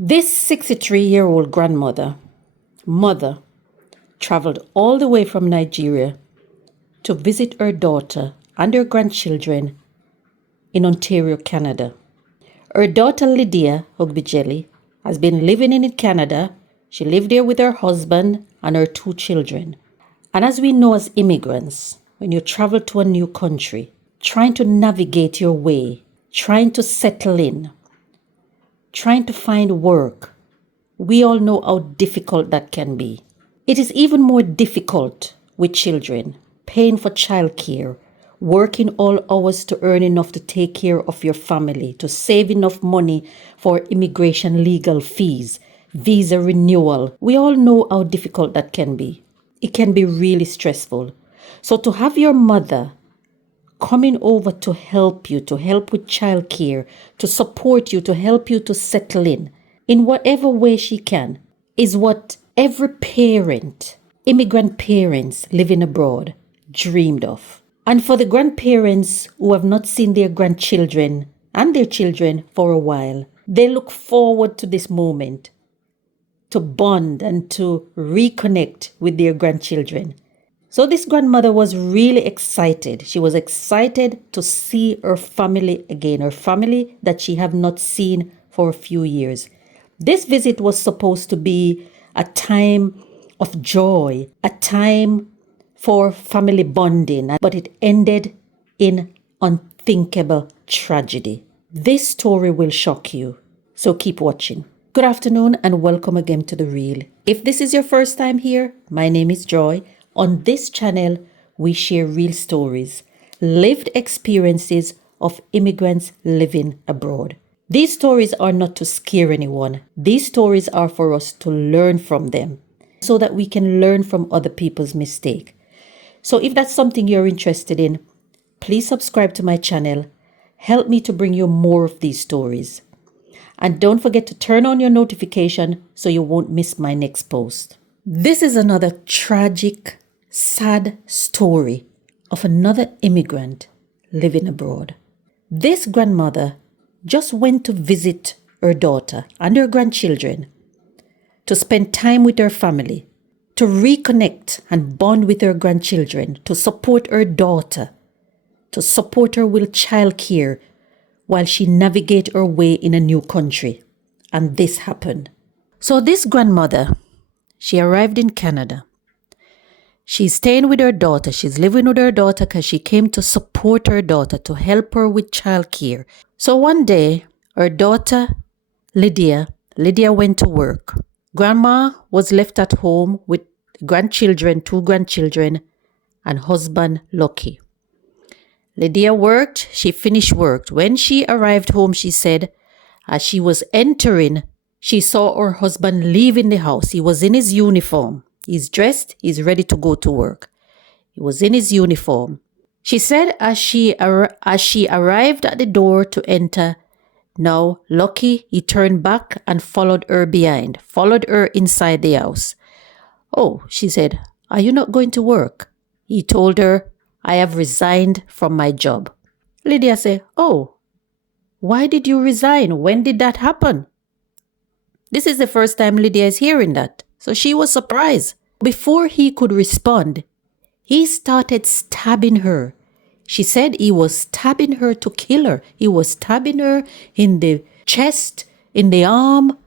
This 63-year-old mother, traveled all the way from Nigeria to visit her daughter and her grandchildren in Ontario, Canada. Her daughter Lydia Ogbejiele has been living in Canada. She lived there with her husband and her 2 children. And as we know as immigrants, when you travel to a new country, trying to navigate your way, trying to settle in, trying to find work, we all know how difficult that can be. It is even more difficult with children, paying for childcare, working all hours to earn enough to take care of your family, to save enough money for immigration legal fees, visa renewal. We all know how difficult that can be. It can be really stressful. So to have your mother coming over to help you, to help with childcare, to support you, to help you to settle in whatever way she can, is what every parent, immigrant parents living abroad, dreamed of. And for the grandparents who have not seen their grandchildren and their children for a while, they look forward to this moment to bond and to reconnect with their grandchildren. So this grandmother was really excited. She was excited to see her family again, her family that she have not seen for a few years. This visit was supposed to be a time of joy, a time for family bonding, but it ended in unthinkable tragedy. This story will shock you, so keep watching. Good afternoon and welcome again to The Real. If this is your first time here, my name is Joy. On this channel, we share real stories, lived experiences of immigrants living abroad. These stories are not to scare anyone. These stories are for us to learn from them so that we can learn from other people's mistakes. So if that's something you're interested in, please subscribe to my channel. Help me to bring you more of these stories. And don't forget to turn on your notification so you won't miss my next post. This is another tragic, sad story of another immigrant living abroad. This grandmother just went to visit her daughter and her grandchildren, to spend time with her family, to reconnect and bond with her grandchildren, to support her daughter, to support her with childcare while she navigates her way in a new country. And this happened. So this grandmother, she arrived in Canada. She's staying with her daughter. She's living with her daughter because she came to support her daughter, to help her with childcare. So one day, her daughter, Lydia went to work. Grandma was left at home with grandchildren, 2 grandchildren, and husband, Lucky. Lydia worked. She finished work. When she arrived home, she said, as she was entering, she saw her husband leaving the house. He was in his uniform. He's dressed. He's ready to go to work. He was in his uniform. She said as she arrived at the door to enter, now Lucky, he turned back and followed her behind, followed her inside the house. Oh, she said, are you not going to work? He told her, I have resigned from my job. Lydia said, oh, why did you resign? When did that happen? This is the first time Lydia is hearing that. So she was surprised. Before he could respond, he started stabbing her. She said he was stabbing her to kill her. He was stabbing her in the chest, in the arm,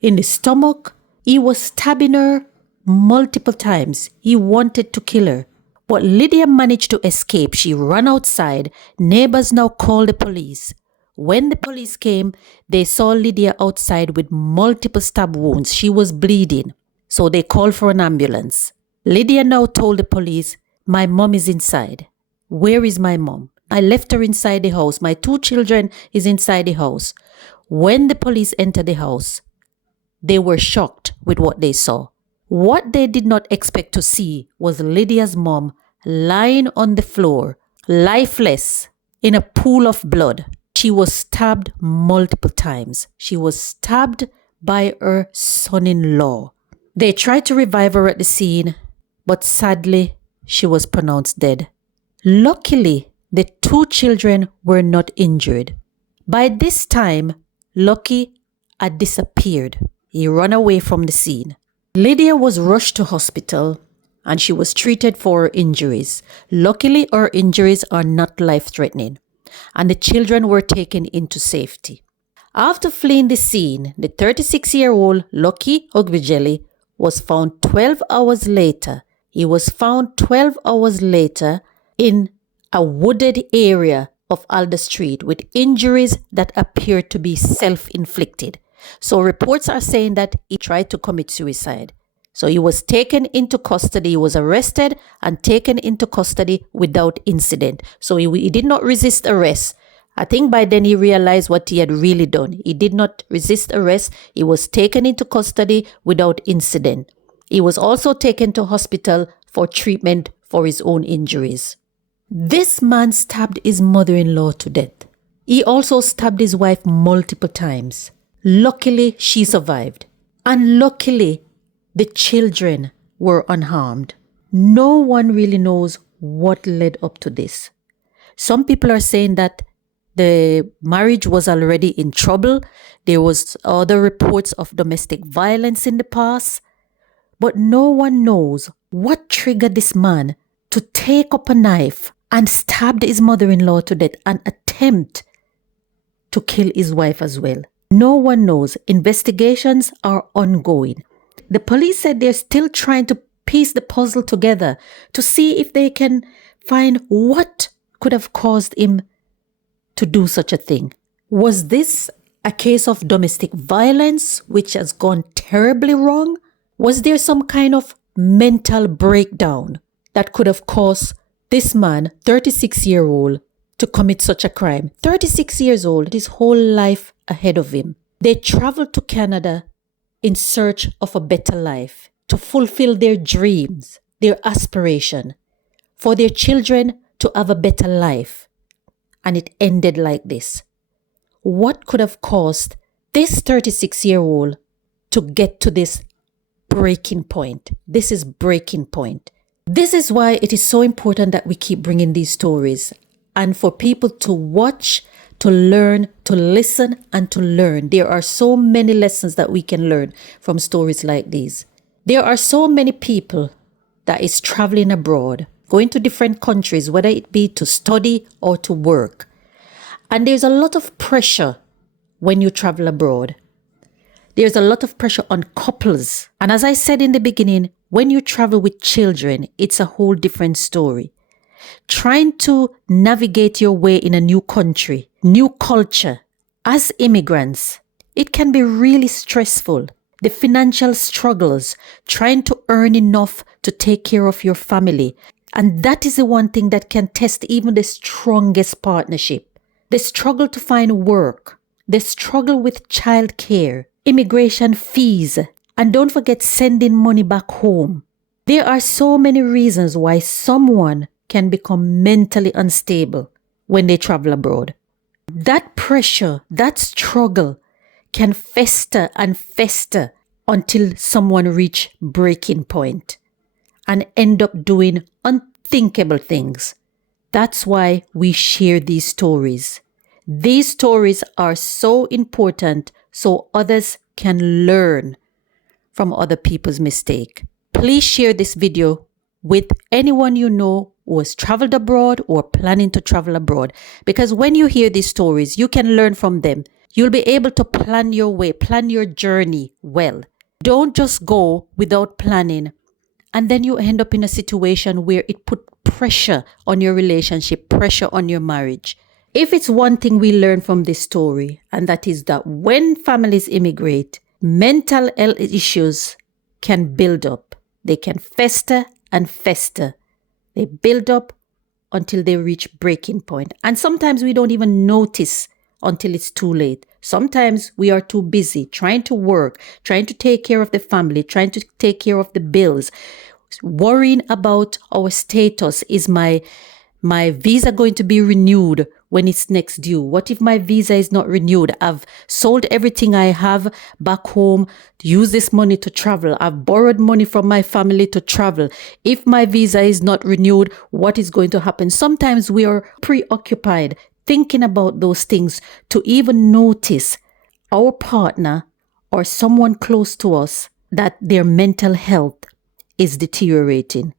in the stomach. He was stabbing her multiple times. He wanted to kill her. But Lydia managed to escape. She ran outside. Neighbors now called the police. When the police came, they saw Lydia outside with multiple stab wounds. She was bleeding. So they called for an ambulance. Lydia now told the police, my mom is inside. Where is my mom? I left her inside the house. My 2 children is inside the house. When the police entered the house, they were shocked with what they saw. What they did not expect to see was Lydia's mom lying on the floor, lifeless, in a pool of blood. She was stabbed multiple times. She was stabbed by her son-in-law. They tried to revive her at the scene, but sadly, she was pronounced dead. Luckily, the 2 children were not injured. By this time, Lucky had disappeared. He ran away from the scene. Lydia was rushed to hospital and she was treated for her injuries. Luckily, her injuries are not life-threatening and the children were taken into safety. After fleeing the scene, the 36-year-old Lucky Ogbejiele was found 12 hours later. He was found 12 hours later in a wooded area of Alder Street with injuries that appeared to be self-inflicted. So reports are saying that he tried to commit suicide. So he was taken into custody. He was arrested and taken into custody without incident. So he did not resist arrest. I think by then he realized what he had really done. He did not resist arrest. He was taken into custody without incident. He was also taken to hospital for treatment for his own injuries. This man stabbed his mother-in-law to death. He also stabbed his wife multiple times. Luckily, she survived. And luckily, the children were unharmed. No one really knows what led up to this. Some people are saying that the marriage was already in trouble. There was other reports of domestic violence in the past. But no one knows what triggered this man to take up a knife and stab his mother-in-law to death and attempt to kill his wife as well. No one knows. Investigations are ongoing. The police said they're still trying to piece the puzzle together to see if they can find what could have caused him to do such a thing. Was this a case of domestic violence which has gone terribly wrong? Was there some kind of mental breakdown that could have caused this man, 36-year-old, to commit such a crime? 36 years old, his whole life ahead of him. They traveled to Canada in search of a better life, to fulfill their dreams, their aspiration, for their children to have a better life. And it ended like this. What could have caused this 36-year-old to get to this breaking point? This is breaking point. This is why it is so important that we keep bringing these stories and for people to watch, to learn, to listen, and to learn. There are so many lessons that we can learn from stories like these. There are so many people that is traveling abroad, going to different countries, whether it be to study or to work. And there's a lot of pressure when you travel abroad. There's a lot of pressure on couples. And as I said in the beginning, when you travel with children, it's a whole different story. Trying to navigate your way in a new country, new culture, as immigrants, it can be really stressful. The financial struggles, trying to earn enough to take care of your family. And that is the one thing that can test even the strongest partnership. The struggle to find work, the struggle with childcare, immigration fees, and don't forget sending money back home. There are so many reasons why someone can become mentally unstable when they travel abroad. That pressure, that struggle can fester and fester until someone reach breaking point and end up doing unthinkable things. That's why we share these stories. These stories are so important so others can learn from other people's mistake. Please share this video with anyone you know who has traveled abroad or planning to travel abroad. Because when you hear these stories, you can learn from them. You'll be able to plan your way, plan your journey well. Don't just go without planning and then you end up in a situation where it put pressure on your relationship, pressure on your marriage. If it's one thing we learn from this story, and that is that when families immigrate, mental health issues can build up. They can fester and fester. They build up until they reach breaking point. And sometimes we don't even notice until it's too late. Sometimes we are too busy trying to work, trying to take care of the family, trying to take care of the bills, worrying about our status. Is my visa going to be renewed when it's next due? What if my visa is not renewed? I've sold everything I have back home to use this money to travel. I've borrowed money from my family to travel. If my visa is not renewed, what is going to happen? Sometimes we are preoccupied thinking about those things to even notice our partner or someone close to us that their mental health is deteriorating.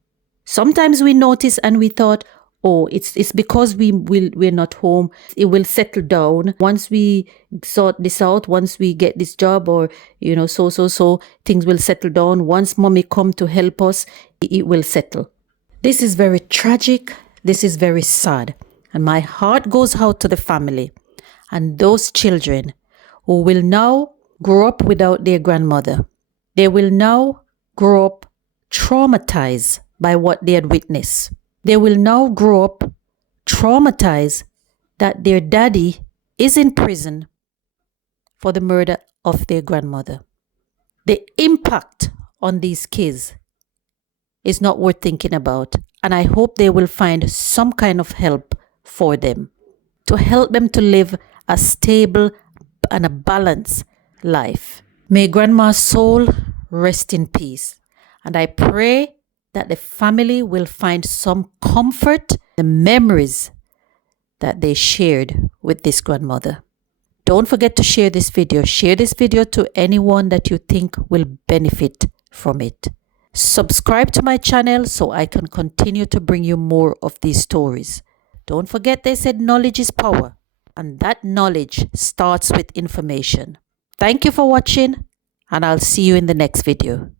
Sometimes we notice and we thought, oh, it's because we're not home. It will settle down once we sort this out, once we get this job, or so things will settle down. Once mommy come to help us, it will settle. This is very tragic. This is very sad. And my heart goes out to the family and those children who will now grow up without their grandmother. They will now grow up traumatized by what they had witnessed. They will now grow up traumatized that their daddy is in prison for the murder of their grandmother. The impact on these kids is not worth thinking about, and I hope they will find some kind of help for them to help them to live a stable and a balanced life. May grandma's soul rest in peace, and I pray that the family will find some comfort in the memories that they shared with this grandmother. Don't forget to share this video. Share this video to anyone that you think will benefit from it. Subscribe to my channel so I can continue to bring you more of these stories. Don't forget they said knowledge is power, and that knowledge starts with information. Thank you for watching, and I'll see you in the next video.